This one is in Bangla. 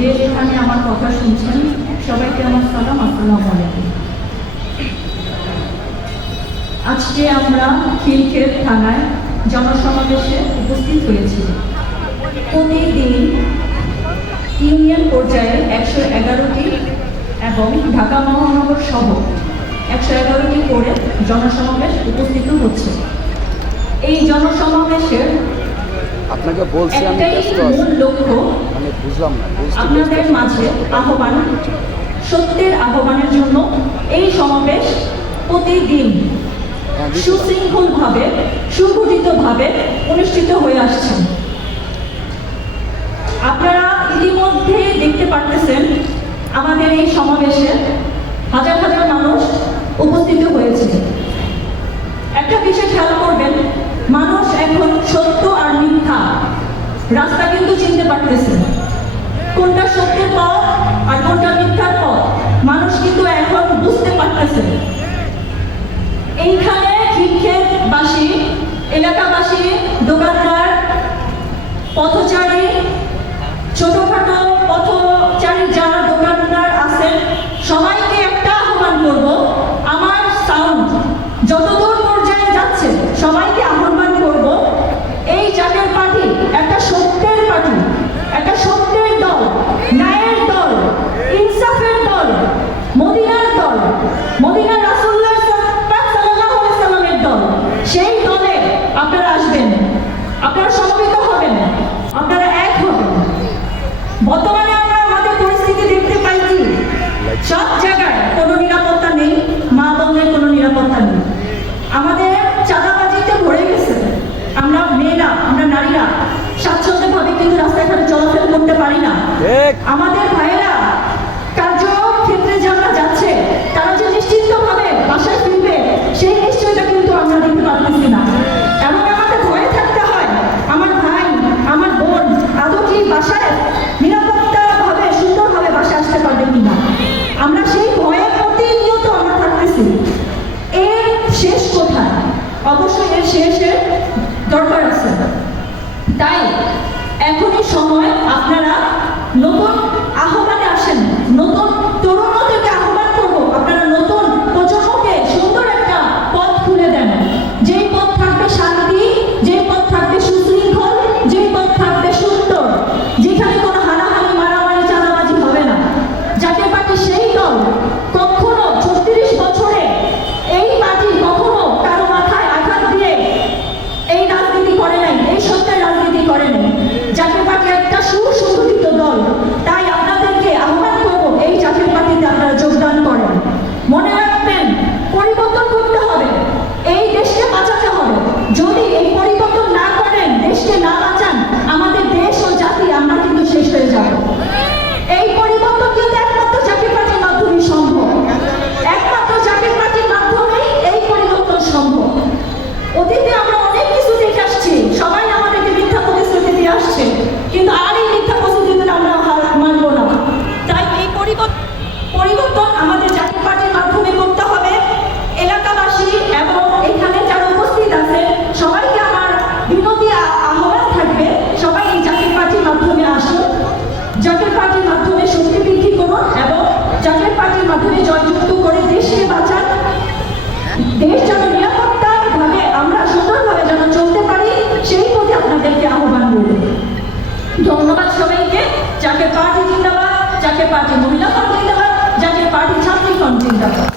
যে যেখানে আমার কথা শুনছেন, সবাইকে আমার সালাম, আসসালামু আলাইকুম। আজকে আমরা খিলক্ষেত থানায় জনসমাবেশে উপস্থিত হয়েছি। প্রতিদিন ইউনিয়ন পর্যায়ে একশো এগারোটি এবং ঢাকা মহানগর সহ একশো এগারোটি করে জনসমাবেশ উপস্থিত হচ্ছে। এই জনসমাবেশের আপনাকে বলছি আমি ব্যস্ত আছি। মানে বুঝলাম না আপনাদের মাঝে আহ্বান সত্যের আহ্বানের জন্য এই সমাবেশ প্রতিদিন হ্যাঁ, সুশৃঙ্খলভাবে সুগঠিতভাবে অনুষ্ঠিত হয়ে আসছে। আপনারা ইতিমধ্যে দেখতে পারতেছেন আমাদের এই সমাবেশে হাজার হাজার মানুষ উপস্থিত হয়েছে। একটা বিষয় খেয়াল করবেন মানুষ এখন সত্য আর মিথ্যা রাস্তা কিন্তু চিনতে পারতেছে কোনটা সত্যের পথ আর কোনটা মিথ্যার পথ, মানুষ কিন্তু এখন বুঝতে পারতেছে এইখানে ক্ষিক্ষেপবাসী এলাকাবাসী, দোকানদার, পথচারী ছোটখাটো পথচারী যারা দোকানদার আছেন সবাইকে একটা আহ্বান করব আমার সাউন্ড যতদূর পর্যায়ে যাচ্ছে সবাইকে আহ্বান করব এই জাতীয় পার্টি একটা সত্যের পার্টি একটা সত্যের দল ন্যায়ের দল ইনসাফের দল মদিনার দল মদিনার রাসূলুল্লাহ সাল্লাল্লাহু আলাইহি সাল্লামের দল সেই দলে আপনারা আসবেন আপনারা সমবেত হবেন আপনারা এক হবেন বর্তমানে আমরা আমাদের পরিস্থিতি দেখতে পাই কি সব জায়গায় কোনো নিরাপত্তা নেই মা বোনের কোনো নিরাপত্তা নেই আমাদের চাঁদাবাজিতে ভরে গেছে আমরা মেয়েরা আমরা নারীরা স্বাচ্ছন্দ্যভাবে কিন্তু রাস্তাঘাটে চলাচল করতে পারি না। আমাদের ভাইয়েরা কার্যক্ষেত্রে যারা যাচ্ছে তারা যে নিশ্চিন্তভাবে বাসায় ফিরবে সেই নিশ্চয়তা কিন্তু আমরা দেখতে পারতেছি না। আমাদের ভয়ে থাকতে হয় আমার ভাই আমার বোন আদৌ কি বাসায় নিরাপত্তাভাবে সুন্দরভাবে বাসায় আসতে পারবে কিনা? আমরা সেই ভয়ে প্রতিনিয়ত আমরা থাকতেছি। এর শেষ কোথায়? অবশ্যই এর শেষের দরকার আছে। তাই এখনই সময় আপনারা নতুন আহ্বানে আসেন নতুন তরুণদেরকে আহ্বান করব আপনারা নতুন প্রজন্মকে সুন্দর একটা পথ খুলে দেন যেই পথ থাকবে শান্তি যেই পথ থাকবে সুশৃঙ্খল যেই পথ থাকবে সুন্দর যেখানে কোনো হানাহানি মারামারি চাঁদাবাজি হবে না যাকে পার্টি সেই দল কখনো ছত্রিশ বছরে এই পার্টি কখনো কারও মাথায় আঘাত দিয়ে এই রাজনীতি করে নাই এই সত্যের রাজনীতি করে নাই জাতীয় পার্টি একটা সুসংগঠিত দল তাই আপনাদেরকে আহ্বান করব এই জাতীয় পার্টিতে আপনারা যোগদান করেন মনে রাখবেন পরিবর্তন করতে হবে এই দেশকে বাঁচাতে হবে যদি এই পরিবর্তন না করেন দেশকে না বাঁচান আমাদের দেশ ও জাতি আমরা কিন্তু শেষ হয়ে যাব এই পরিবর্তন কিন্তু একমাত্র জাতীয় পার্টির মাধ্যমেই সম্ভব একমাত্র জাতীয় পার্টির মাধ্যমেই এই পরিবর্তন সম্ভব অতীতে আমরা অনেক কিছু দেখে আসছি সবাই আমাদেরকে মিথ্যা প্রতিশ্রুতি দিয়ে আসছে কিন্তু আর এই মিথ্যা প্রতিশ্রুতি আমরা হার মানব না তাই এই পরিবর্তন পরিবর্তন আমাদের জাতীয় পার্টির মাধ্যমে করতে হবে এলাকাবাসী এবং এখানে যারা উপস্থিত আছে সবাইকে আমার বিনতি আ- আহ্বান থাকবে সবাই এই জাতীয় পার্টির মাধ্যমে আসুন জাতীয় পার্টির মাধ্যমে শক্তি বৃদ্ধি করুন এবং জাতীয় পার্টির মাধ্যমে জয়যুক্ত করে দেশকে বাঁচান দেশ যেন নিরাপত্তাভাবে আমরা সুন্দরভাবে যেন চলতে পারি, সেই প্রতি আপনাদেরকে আহ্বান করব ধন্যবাদ সবাইকে। যাকে পার্টি জিন্দাবাদ, যাকে পার্টি মহিলা পার্টি জিন্দাবাদ, যাকে